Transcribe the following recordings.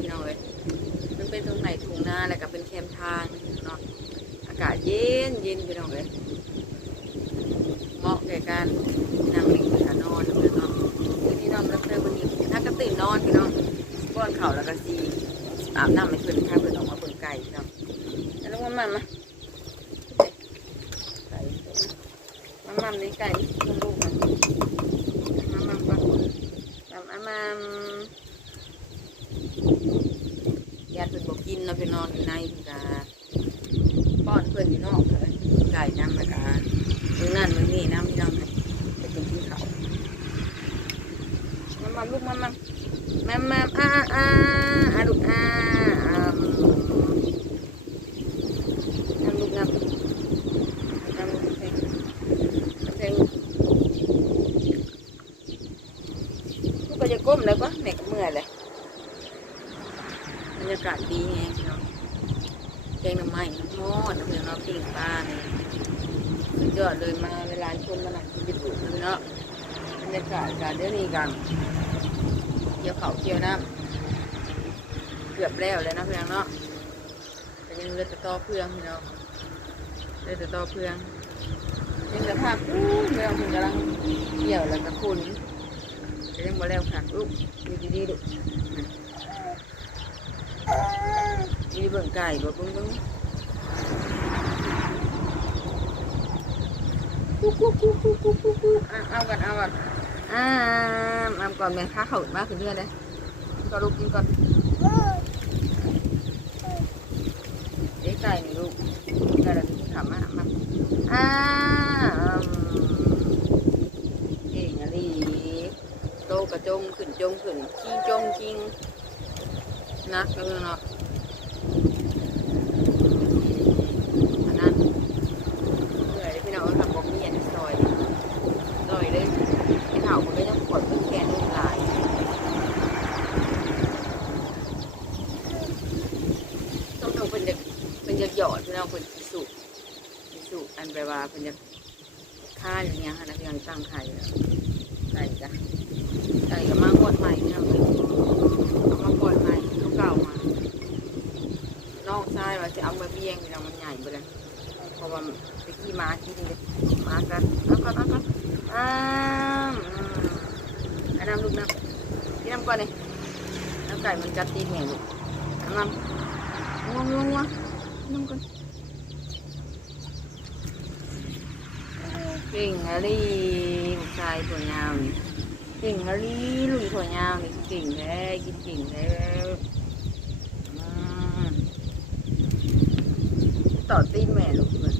พี่น้องเอ้ยมันเป็นตรงไหนทุ่งนาแล้วก็เป็นแคมทางเนาะอากาศเย็นเย็นพี่น้องเอ้ยเหมาะแก่การนั่งนิ่งหรือนอนพื่นเนาะคือที่นอนรับเจอวันนี้ถ้าก็ตื่นนอนพี่น้องป้อนเข่าแล้วก็ซีอาบน้ำให้เพื่นข้าเพื่อนออกมาเพื่นไก่พี่น้องแล้วลงมามามาไก่มามาในไก่ลูกลูกมันมามาก่อนมามามาญาติ เพื่อนบอกกินเนาะเพื่อนนอนอยู่ในเพื่อนกาป้อนเพื่อนอยู่นอกเลยไก่น้ำแล้วก็มึงนั่นมึงนี่นะพี่น้องไปกินที่เขามามาลูกมามามามาอ่าอ่าอ่าลูกอ่าอ่าน้ำลูกน้ำน้ำลูกเพลงเพลงลูกก็จะก้มเลยปะแม่ก็เมื่อยเลยบรรยากาศดีไงพี่น้องแกงน้ำไม้น้ำมอดน้ำเพื่อนเราปิ้งปลาเนี่ย สุดยอดเลยมาเวลาคนมาหนักกินอยู่เนาะบรรยากาศการเดี๋ยวนี้กัน เขาเกี่ยวน้ำเกือบแล้วเลยนะเพื่อนเนาะแต่ยังเหลือแต่ต่อเพื่องพี่น้องเหลือแต่ต่อเพื่องยังแต่ภาพอู้เมื่อคุณกำลังเกี่ยวแล้วกับคุณแต่ยังบ่แล้วค่ะลูกดีดีๆลูกดีเบิ่งไก่บ่เบิ่งเบิ่งกุ๊กกุ๊กกุ๊กกุ๊กกุ๊กเอาก่อนเอาก่อน อ่าเอาก่อนแม่ค้าเขามากขึ้นเรื่อยเลยกินก่อนลูกกินก่อนเด็กไก่นี่ลูกได้แล้วที่ถามมามาอ่ามเก่งอะไรโตกระจงขึ้นจงขึ้นคิงจงคิงนักก็คือเนาะอันนั้น เหนื่อยเลยพี่น้องทำบอกเมียนซอยซอยเลยไอ้เห่ามันก็ยังปวดเป็นแขนลูกหลายต้องต้องเป็นเด็กเป็นเด็กหยอดพี่น้องเป็นสุ สุอันแปลว่าเป็นเด็กฆ่าอย่างเงี้ยค่ะนะพี่น้องตั้งไข่ไก่จ้ะไก่ก็มาหดใหม่พี่ยเอามาปล่อยใหม่ลูกเก่ามาน้องชายว่าจะเอามาเบี้ยงพี่น้องมันใหญ่ไปเลยเพราะว่าไปขี่ม้ากินเลยมากันเอาก่อนเอาก่อนอ้ามอันน้ำลูกน้ำกินน้ำก่อนเลยน้ำไก่มันจัดตีนไงลูกน้ำน้ำง่วงง่วงง่วงน้ำก่อน เก่งอะไรลูกชายตัวยาวนี่เก่งอะไรลูกตัวยาวนี่เก่งแท้กินเก่งแท้ต่อตีนแม่ลูกเลย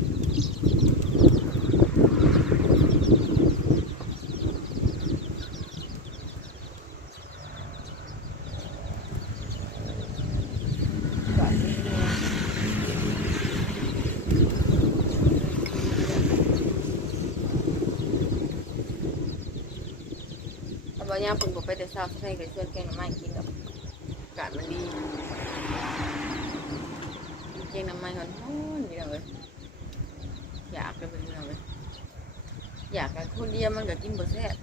เอา บ่ย่างเพิ่นบ่ไปแต่เช้าใส่กับส่วนแกงหน่อไม้กินดอกอากาศมันดีแกงหน่อไม้ฮ้อนๆนี่ดอกเอ้ยอยากเลยเป็นเรื่องเลยอยากกับคนเดียวมันก็กินบ่แซ่บ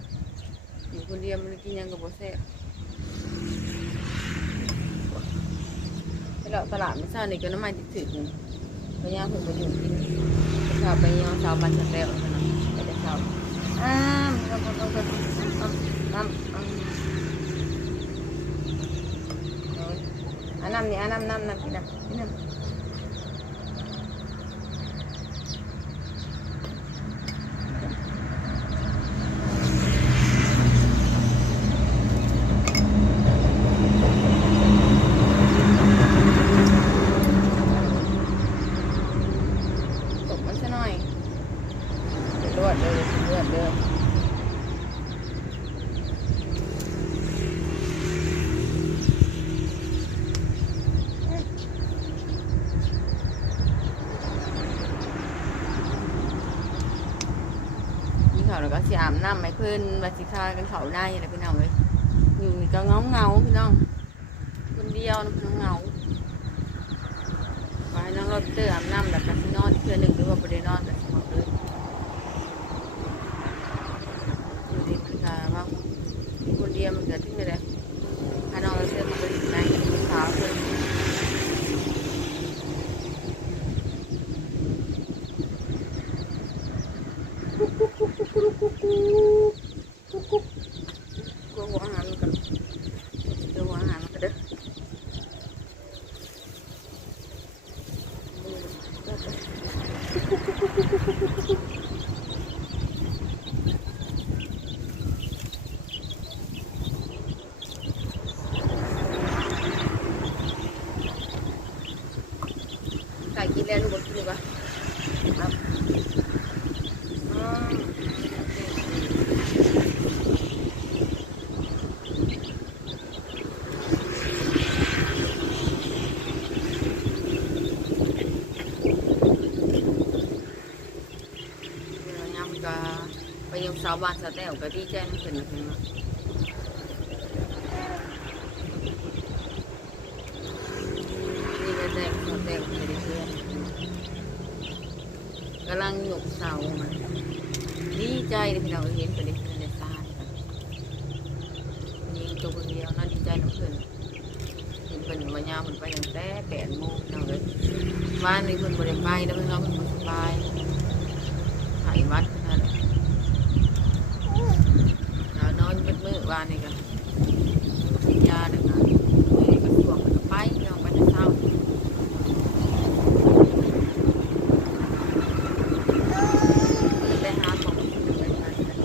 อยู่คนเดียวมันกินยังก็บ่แซ่บไปเลาะตลาดเมื่อเช้านี่ก็น้ำไม้ติดถึกนี่บ่ย่างเพิ่นบ่อยู่กินช้าไปย่างช้าบ้านชักแล้วเท่านั้นไปแต่เช้าอ่าน้ำน้ำน้ำน้ำน้ำอันน้ำนี่อันน้ำน้ำน้ำกินน้ำกินน้ำตกมันซะหน่อยเดี๋ยวรวดเลยรวดเลยกินข้าว แล้วก็ สิอาบน้ำไห้เพิ่นว่าสิคากันเขาได้อะไรพี่น้องเลยอยู่นี่ก็เงาเงาพี่น้อง คนเดียวน้องเงาไปน้องรถเตออาบน้ำแบบก็สินอนเพื่อหนึ่งหรือว่าบ่ได้นอนแบบสมองเลยอยู่ดีมันก็ว่าคนเดียวมันก็ดขึ้นไปเลยพาน้องรถเตอร์มาเป็นในสาวเพิ่น กลัวหัวอาหารมันกันกลัวหัวอาหารมันกันเด้อ ไก่กินแล้วลูกบอกกินดีกว่าครับอืม เดี๋ยวยำก็ไปยำสาวบ้านสาวแต้วก็ดีใจมันเป็นแบบนี้เนาะนี่ก็แจ้งสาวแต้วไม่ได้เพื่อนกำลังหยกเสามันดีใจเลยพี่น้องเห็นไปได้เพื่อนในตายิงตัวคนเดียวน่าดี ใจน้ำเพื่อนเห็นเพิ่นมายาวเพิ่นไปตั้งแต่แปดโมงเนาะเลยบ้านนี้เพิ่นบ่ได้ไปแล้วเพิ่นเราเพิ่นบ่สบายไขวัดนั่นแหละแล้วนอนมืดมืดวานนี่กันกินยาเด็กนะเอ้ยกระสวงมันก็ไปลองไปแต่เช้าไปหาของไปหากัน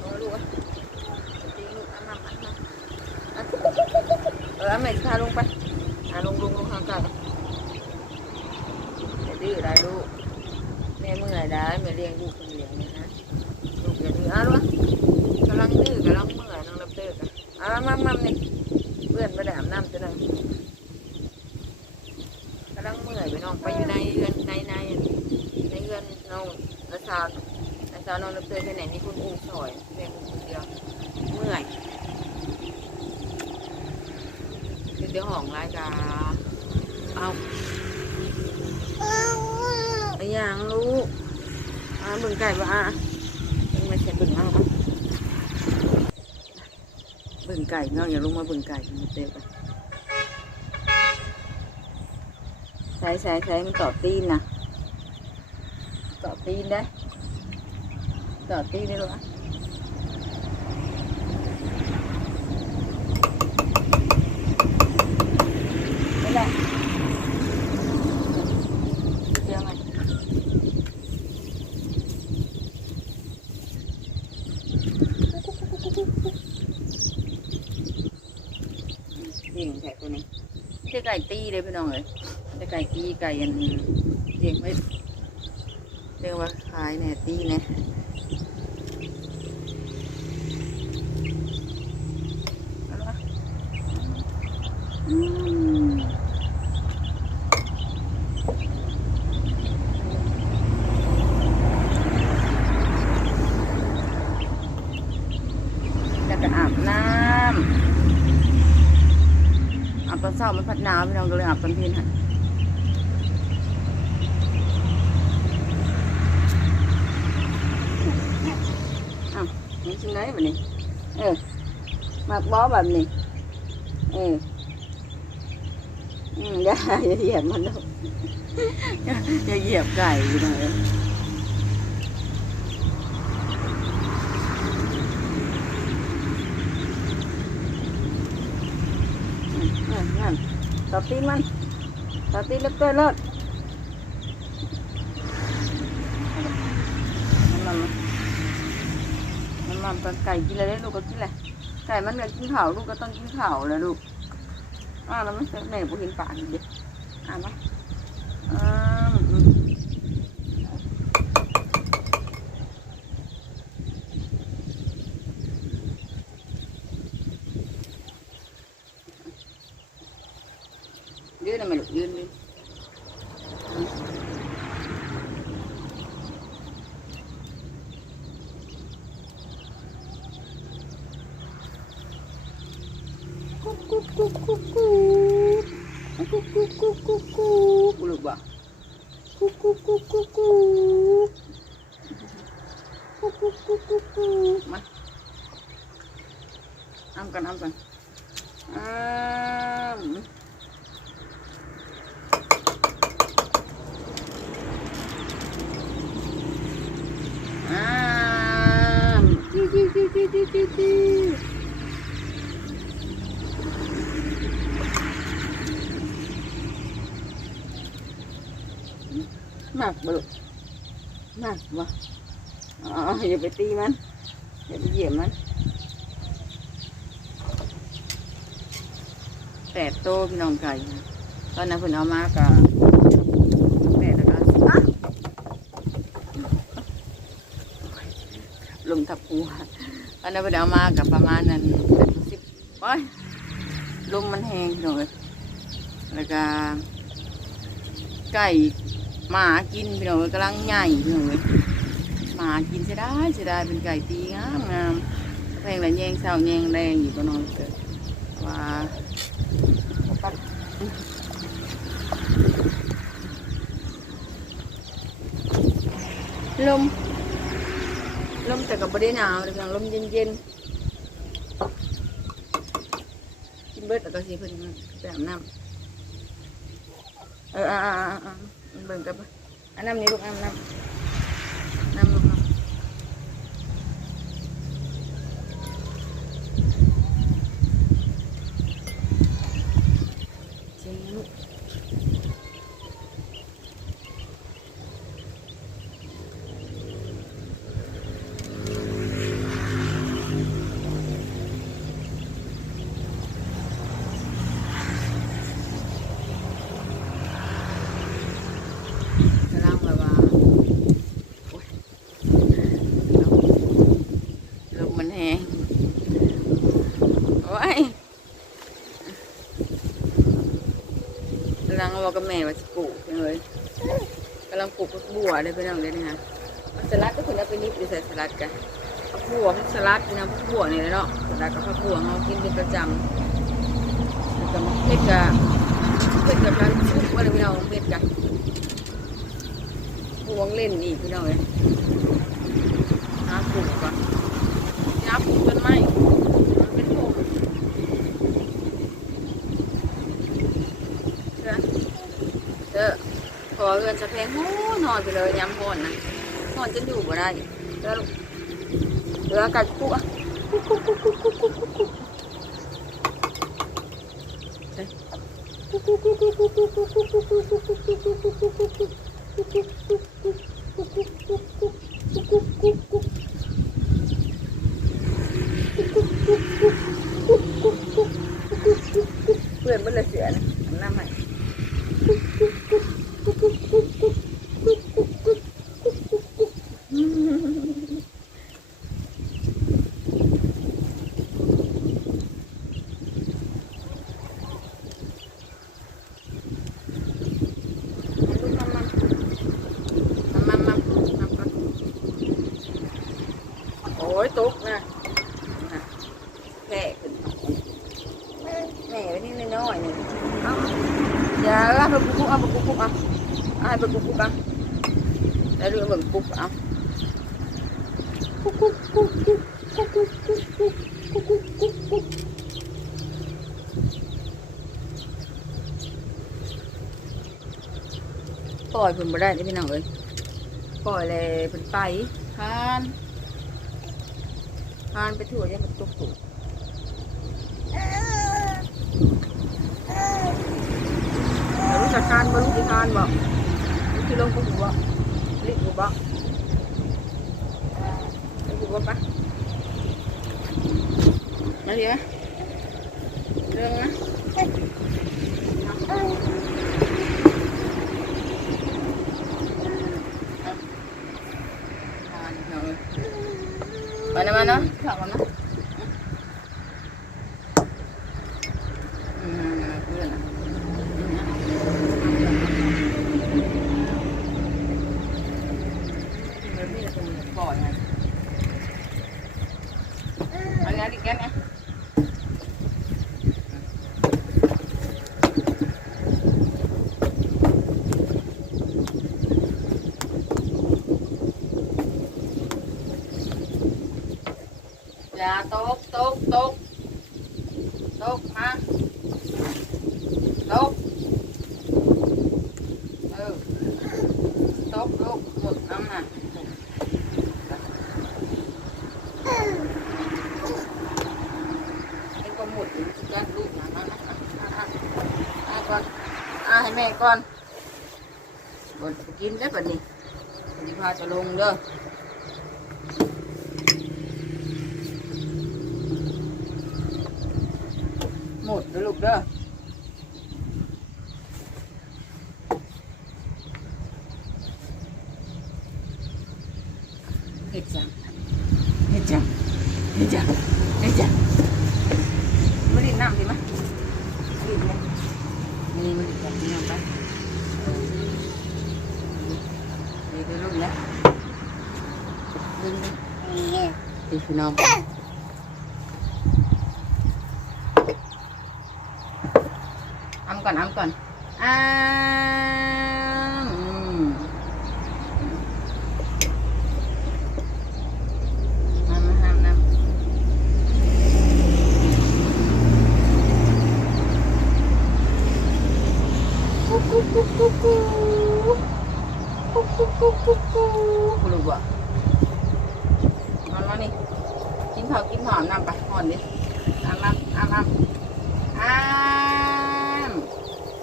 โอ้ลูกอะตีลูกอันนั้นอันนั้นอันเออแม่พาลงไปอะลงลงลงข้างกันอย่าดื้อได้ลูกื่อยได้แม่เลี้ยงลูกคนเดียวเนี่ยนะลูกอย่าดื้ออะลูกกำลังดื้อกำลังเมื่อยน้องรับเตอร์กันอะมามนี่เพื่อนไปได้อาบน้ำจะได้กำลังเมื่อยไปน้องไปอยู่ในเรือนในในในเรือนน้องนาซาวนาซาน้องรับเตอร์แค่ไหนมีคุณอุ้มสอยแม่อุ้มคนเดียวเมื่อยเดี๋ยวห้องรายการเอาไปย่างลูก อาเบิ่งไก่บ่อะเบิ่งมาเช็ดเบิ่งเอาบ่เบิ่งไก่เนาอย่าลงมาเบิ่งไก่มันเตะไปใช้ใช้ใช้มันต่อตีนนะต่อตีนได้ต่อตีนได้หรอนี่แหละเดี๋ยวมัน นี่ของแขกตัวนี้เจ้าไก่ตี เลยพี่น้องเลยจ้ไก่ตีไก่ยันเลี้ยงไว้เรียกว่าขายเนี่ยตีเนี่ยเอาละอืมแล้วก็อาบน้ำ อาบตอ น้าวพี่น้องก็เลยอาบตอนเย็นฮะอ้าวนี่ชิงได้แบบนี้ เออมากบอแบบนี้ เอออืมอย่าอย่าเหยียบมันลูกอย่าอย่าเหยียบไก่พี่น้องเอ้ยมนั่นนั่น ตัดตีนมันตัดตีนเล็บเต้ยเลิศมันมันมันมันตอนไก่กินอะไรได้ลูกก็กินอะไรไก่มันก็กินข้าวลูกก็ต้องกินข้าวเลยลูกอ้าวแล้วมันแม่บุเห็นปากเด็กอ่านไหมอ่า kuku kuku kuku kuku, dulu bang kuku kuku kuku kuku kuku kuku kuku, amkan amkan um. มากบ่ลูกมากบ่อ๋ออย่าไปตีมัน อย่าไปเหยียบมันแปดโตพี่น้องไก่ตอนนั้นเพิ่นเอามากับแปดแล้วก็อะลมทับหัวตอนนั้นเพิ่นเอามากับประมาณนั้นสิบโอ้ยลมมันแห้งพี่อยแล้วก็ไก่ หมากินพี่น้องกำลังใหญ่พี่น้องหมากินเสียดายเสียดายเป็นไก่ตีงามงามแพงละแยงเศร้าแยงแรงอยู่ก็นอนเกิดว่าลมลมแต่กับบได้หนาวเลยพี่น้องลมเย็นเย็นกินเบิดแล้วก็สิเพิ่นไปอาบน้ำเออ เบิ่งกับอันน้ำนี้ลูกน้ำน้ำน้ำลูกน้ำเจ๊ลูกกำลังแบบว่าโอ๊ยลมมันแห้งโอ้ย กำลังบอกับแม่ว่าจะปลูกเลยกำลังปลูกผักบัวเลยพี่น้องเลยนะฮะสลัดก็คุณเอาไปนิดไปใส่สลัดกันผักบัวผักสลัดนะผักบัวนี่แหละเนาะสลัดกับผักบัวเรากินเป็นประจำแล้วก็มะเขือกับเผ็ดกับการชุบว่าเลยพี่น้องเผ็ดกันพวงเล่นอีกพี่น้องเอ้ยหาปลูกก่อนหาปลูกต้นไม้มันเป็นโพรงเด้อเด้อ ขอเรือนสะเพงโอ้นอนไปเลยย้ำพอนนะนอนจนอยู่บ่ได้เด้อลูกเรือกัดกุ๊กอะกุ๊กกุ๊กกุ๊กกุ๊กกุ๊กกุ๊กกุ๊กกุ๊กเด้อกุ๊กกุ๊กกุ๊กกุ๊กกุ๊กกุ๊กกุ๊กกุ๊ก ปล่อยเพิ่นบ่ได้นี่พี่น้องเอ้ยปล่อยเลยเพิ่นไปพานพานไปทั่วยังมันตกตุกรู้จักการบรรลุทานบอกรู้ที่ลงกูหัวลิกูบอกลิกูบอกปะ Mali ah. Doon na. Ay. Ay. Ano naman ah? Ako. ก่อนบดกินได้ปะนี่นี่พาจะลงเด้อหมดเด้อลูกเด้อ มีมันแบบนี้ไปนี่ก็รุ่นแล้วรุ่นนี่คือน้องอ้ำก่อนอ้ำก่อนอ่า ini Alam, alam. am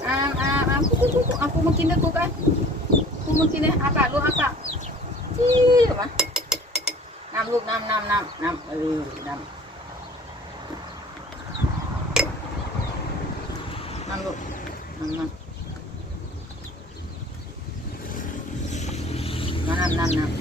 am am am. Kuku kuku aku mungkin deh kan aku mungkin deh apa? Lu apa? Sih mah nam lu nam nam nam nam. Nam. Nam lu. Nam, nam. Nam, nam, enam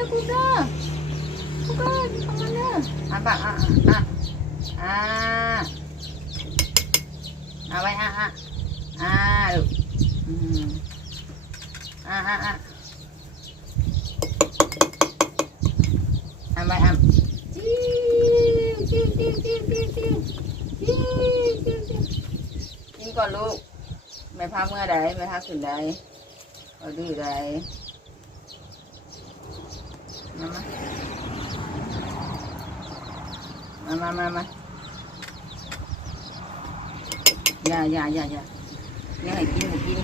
นะกูเด้อกูก็กินของมันเด้ออาปากอะอะอะเอาไว้อะอะอะลูกอืมอะอะอะเอาไว้อะจิ้วจิ้วจิ้วจิ้วจิ้วจิ้วจิ้วจิ้วจิ้วกินก่อนลูกไม่พาเมื่อใดไม่พาขึ้นใดเอาดื้อใด mà mà mà dạ dạ dạ dạ. Cái này kim một kim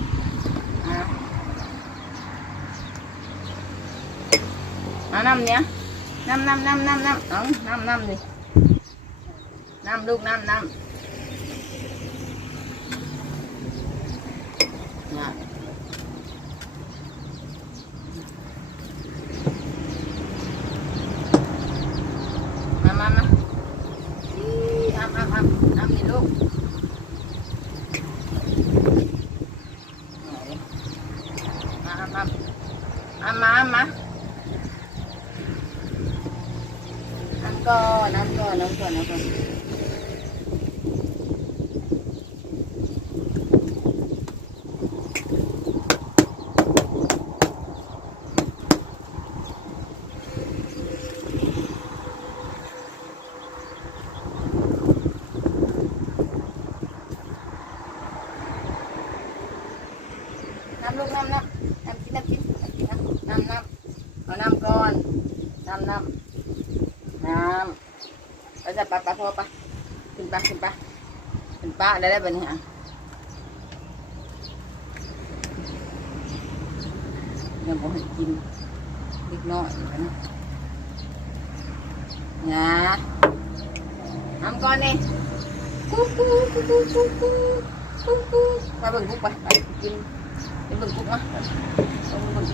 à. À năm nhé, năm năm năm năm năm. Ừ, năm năm gì năm luôn năm năm. Dạ. างได้ได้บ่เนี่ยยังบ่ให้กินเล็กน้อยอยู่นะนะทำก่อนนี่กุ๊กกุ๊กกุ๊กกุ๊กกุ๊กกุ๊กกุ๊กไปเบิ่งกุ๊กไปไปกินไปเบิ่งกุ๊กมาต้องเบิ่ง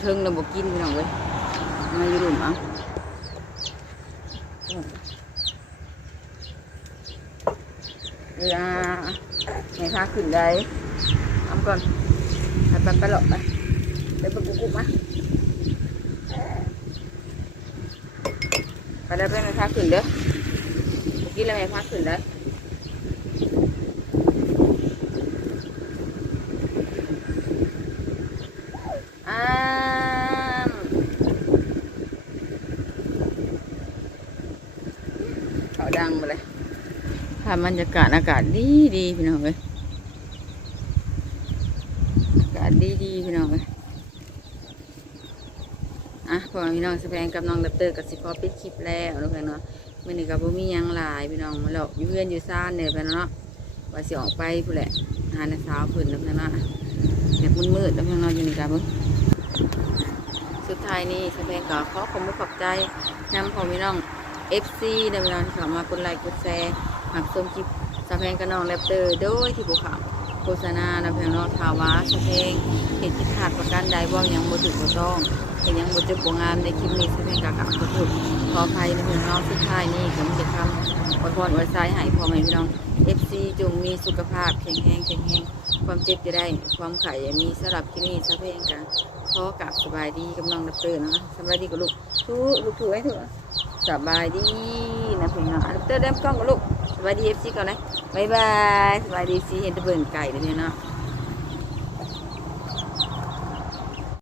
เพิ่งเราบอกกินพี่น้องเว้ย มาอยู่รุมเอะเวลาให้พาขึ้นได้ทำก่อนไปไปไปหลอกไปไปเบิ่งกุ๊กมาไปได้ไปให้พาขึ้นเด้อกินแล้วแม่พักขึ้นได้ ดังไปเลย ภาพบรรยากาศอากาศดีดีพี่น้องเลยอากาศดีดีพี่น้องเลยอะพอพี่น้องแสแพงกับน้องดับเตอร์กับสิพอปิดคลิปแล้วเนาะพี่น้องมื่อนี้กับบ่มียังหลายพี่น้องมาหลอกอยู่เพื่อนอยู่ซ่านเนี่ยพี่น้องเนาะว่าสิออกไปผู้แหละหาในสาวผืนนะพี่น้องเนาะแบบมืดๆแล้วพี่น้องอยู่นี่กับเบิ่งสุดท้ายนี่สแพงก็ขอขอบคุณขอบใจนำของพี่น้อง FC ในเวลาที่เขามากดไลค์กดแชร์หักชมคลิปสะเพงกับน้องแรปเตอร์โดยที่พวกเขาโฆษณาในเพลงน้องทาวาสะเพงเห็นทิศขาดประกันใดว่ายังบ่ถูกบ่ต้องเห็นยังบ่จุบ่งามในคลิปนี้สะเพงกะกะขอโทษขออภัยในเพลงน้องสุดท้ายนี่ก็มีแต่คำอวยพรอวยใจให้พ่อแม่พี่น้อง FC จงมีสุขภาพแข็งแรงแข็งแรงความเจ็บจะได้ ความไข่อย่ามีสำหรับที่นี่สะเพงกันขอกับสบายดีกับน้องแรปเตอร์นะคะสบายดีกับลูกทุลูกถูกให้ถูก สบายดีนะพี่น้องอันเตอร์เดมกล้องกับลูกสบายดีเอฟซีก่อนนะบายบายสบายดีซีเห็นตะเบิ่งไก่เลยเนี่ยเนาะ